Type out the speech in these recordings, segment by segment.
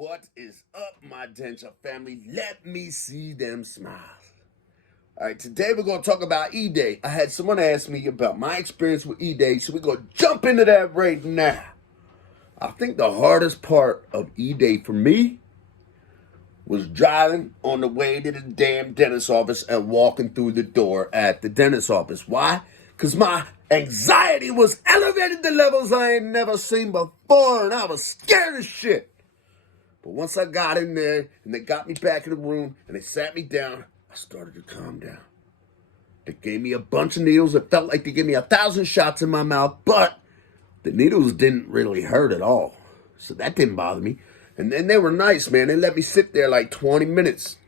What is up, my denture family? Let me see them smiles. All right, today we're going to talk about Eday. I had someone ask me about my experience with Eday, so we're going to jump into that right now. I think the hardest part of Eday for me was driving on the way to the damn dentist office and walking through the door at the dentist office. Why? Because my anxiety was elevated to levels I ain't never seen before, and I was scared as shit. But once I got in there and they got me back in the room and they sat me down, I started to calm down. They gave me a bunch of needles. It felt like they gave me 1,000 shots in my mouth, but the needles didn't really hurt at all. So that didn't bother me. And then they were nice, man. They let me sit there like 20 minutes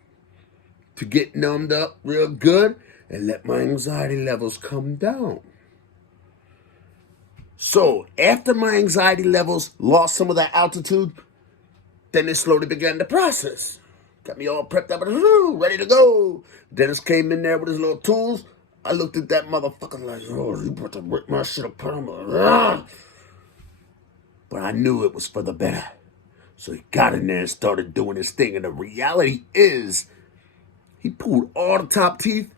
to get numbed up real good and let my anxiety levels come down. So after my anxiety levels lost some of that altitude, then it slowly began the process. Got me all prepped up, ready to go. Dentist came in there with his little tools. I looked at that motherfucker like, oh, he about to rip my shit apart. But I knew it was for the better. So he got in there and started doing his thing. And the reality is, he pulled all the top teeth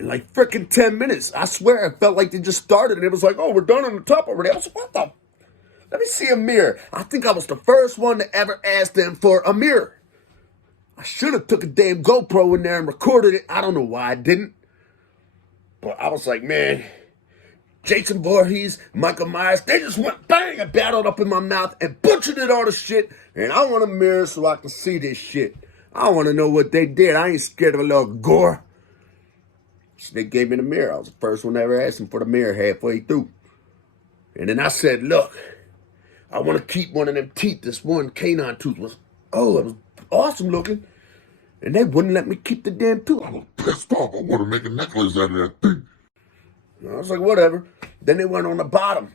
in like freaking 10 minutes. I swear, it felt like they just started. And it was like, oh, we're done on the top already. I was like, what the? Let me see a mirror. I think I was the first one to ever ask them for a mirror. I should have took a damn GoPro in there and recorded it. I don't know why I didn't. But I was like, man, Jason Voorhees, Michael Myers, they just went bang and battled up in my mouth and butchered it all the shit. And I want a mirror so I can see this shit. I want to know what they did. I ain't scared of a little gore. So they gave me the mirror. I was the first one to ever ask them for the mirror halfway through. And then I said, look, I want to keep one of them teeth. This one canine tooth was, it was awesome looking. And they wouldn't let me keep the damn tooth. I was pissed off. I want to make a necklace out of that thing. And I was like, whatever. Then they went on the bottom.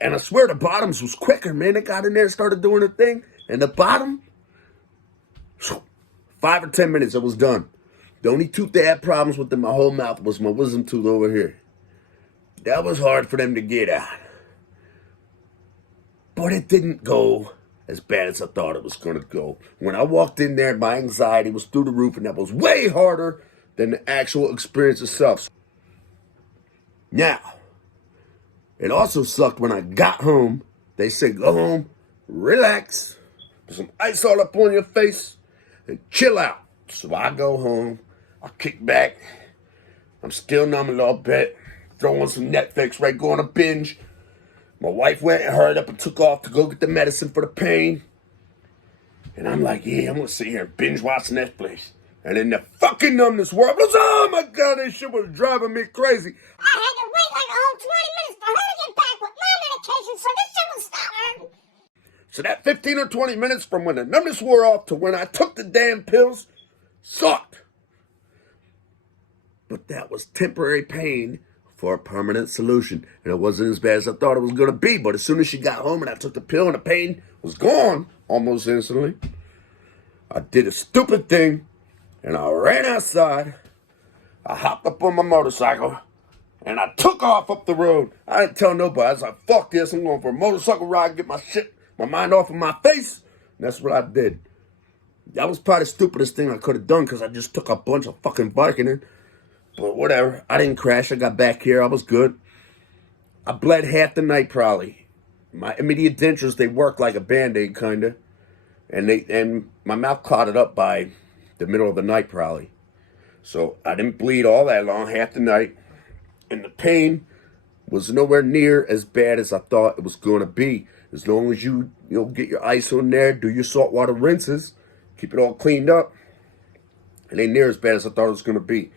And I swear the bottoms was quicker, man. They got in there and started doing the thing. And the bottom, 5 or 10 minutes, it was done. The only tooth they had problems with in my whole mouth was my wisdom tooth over here. That was hard for them to get out. But it didn't go as bad as I thought it was going to go. When I walked in there, my anxiety was through the roof, and that was way harder than the actual experience itself. Now, it also sucked when I got home. They said, go home, relax, put some ice all up on your face, and chill out. So I go home, I kick back, I'm still numb a little bit, throw on some Netflix, right, go on a binge. My wife went and hurried up and took off to go get the medicine for the pain. And I'm like, yeah, I'm going to sit here and binge watch Netflix. And then the fucking numbness world was, oh my God, this shit was driving me crazy. I had to wait like a whole 20 minutes for her to get back with my medication so this shit would stop. So that 15 or 20 minutes from when the numbness wore off to when I took the damn pills sucked. But that was temporary pain for a permanent solution. And it wasn't as bad as I thought it was going to be. But as soon as she got home and I took the pill and the pain was gone almost instantly, I did a stupid thing and I ran outside. I hopped up on my motorcycle and I took off up the road. I didn't tell nobody. I was like, fuck this. I'm going for a motorcycle ride, get my mind off of my face. And that's what I did. That was probably the stupidest thing I could have done because I just took a bunch of fucking Vicodin. But whatever, I didn't crash. I got back here. I was good. I bled half the night probably. My immediate dentures, they work like a Band-Aid kind of. And my mouth clotted up by the middle of the night probably. So I didn't bleed all that long, half the night. And the pain was nowhere near as bad as I thought it was going to be. As long as you get your ice on there, do your saltwater rinses, keep it all cleaned up. It ain't near as bad as I thought it was going to be.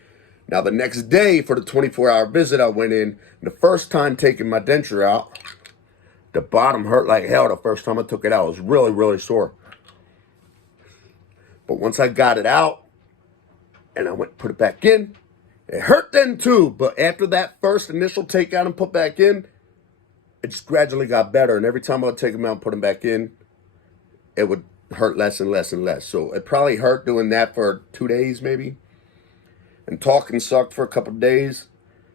Now, the next day for the 24-hour visit, I went in. And the first time taking my denture out, the bottom hurt like hell the first time I took it out. It was really, really sore. But once I got it out and I went and put it back in, it hurt then too. But after that first initial takeout and put back in, it just gradually got better. And every time I would take them out and put them back in, it would hurt less and less and less. So it probably hurt doing that for 2 days maybe. And talking sucked for a couple of days.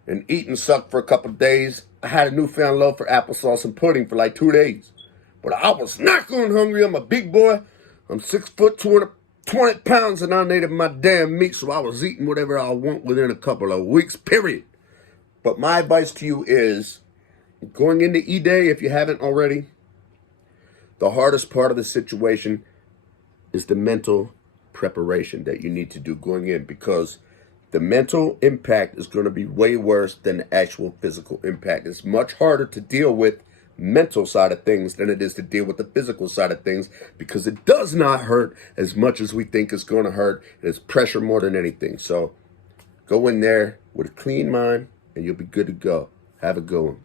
And eating sucked for a couple of days. I had a newfound love for applesauce and pudding for like 2 days. But I was not going hungry. I'm a big boy. I'm 6', 20 pounds, and I needed my damn meat, so I was eating whatever I want within a couple of weeks, period. But my advice to you is, going into Eday, if you haven't already, the hardest part of the situation is the mental preparation that you need to do going in, because the mental impact is going to be way worse than the actual physical impact. It's much harder to deal with mental side of things than it is to deal with the physical side of things, because it does not hurt as much as we think it's going to hurt. It's pressure more than anything. So go in there with a clean mind and you'll be good to go. Have a good one.